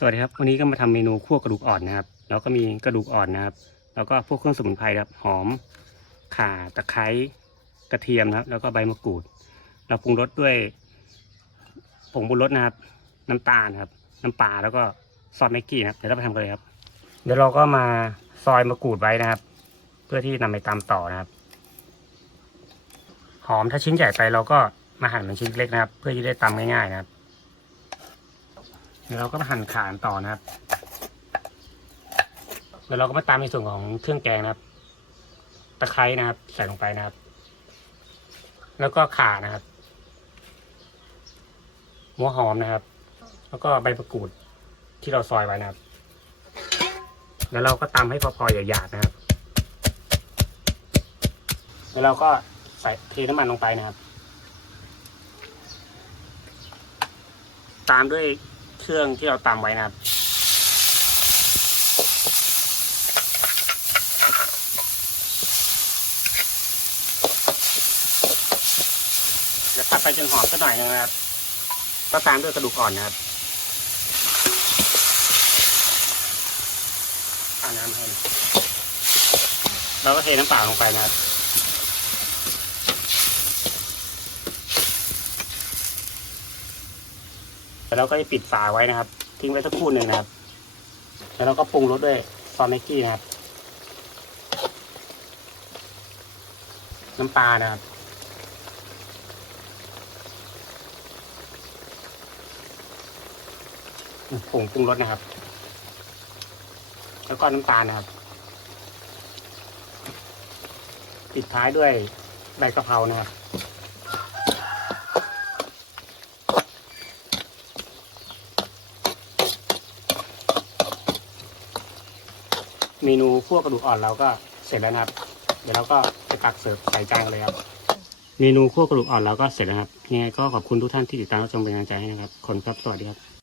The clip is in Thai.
สวัสดีครับวันนี้ก็มาทำเมนูคั่วกระดูกอ่อนนะครับ แล้วก็มีกระดูกอ่อนนะครับ แล้วก็พวกเครื่องสมุนไพรครับหอมข่าตะไคร้กระเทียมนะครับ แล้วก็ใบมะกรูด เราปรุงรสด้วยผงบุรสนะครับ น้ำตาลครับ น้ำปลาแล้วก็ซอสแม็กกี้นะครับเดี๋ยวเราไปทำกันเลยครับ เดี๋ยวเราก็มาซอยมะกรูดไว้นะครับ เพื่อที่นำไปตำต่อนะครับ หอมถ้าชิ้นใหญ่ไปเราก็มาหั่นเป็นชิ้นเล็กนะครับ เพื่อที่ได้ตำง่ายๆนะครับ เดี๋ยวเราก็มาหั่นข่าต่อนะครับเดี๋ยวเราก็มาตามในส่วนของเครื่องแกงนะครับ ตะไคร้นะครับ ใส่ลงไปนะครับ แล้วก็ข่านะครับหัวหอมนะครับ แล้วก็ใบมะกรูดที่เราซอยไว้นะครับ แล้วเราก็ตำให้พอๆหยาบๆนะครับ แล้วเราก็ใส่เทน้ำมันลงไปนะครับ ตามด้วย รื่องที่เราตำไว้นะครับแล้วผัดไปจนหอมสักหน่อยนึงนะครับก็ตามด้วยกระดูกอ่อนนะครับเอาน้ำให้เราก็เทน้ำเปล่าลงไปนะครับ แล้วเราก็จะปิดฝาไว้นะครับ ทิ้งไว้สักครู่หนึ่งนะครับ แล้วเราก็ปรุงรสด้วยซอสแม็กกี้นะครับ น้ำปลานะครับ ผงปรุงรสนะครับ แล้วก็น้ำตาลนะครับ ปิดท้ายด้วยใบกะเพรานะครับ เมนูคั่วกระดูกอ่อนเราก็เสร็จแล้วนะครับ เดี๋ยวเราก็ไปตักเสิร์ฟใส่จานกันเลยครับ เมนูคั่วกระดูกอ่อนเราก็เสร็จแล้วครับยังไงก็ขอบคุณทุกท่านที่ติดตามรับชมเป็นกำลังใจให้นะครับคนครับสวัสดีครับ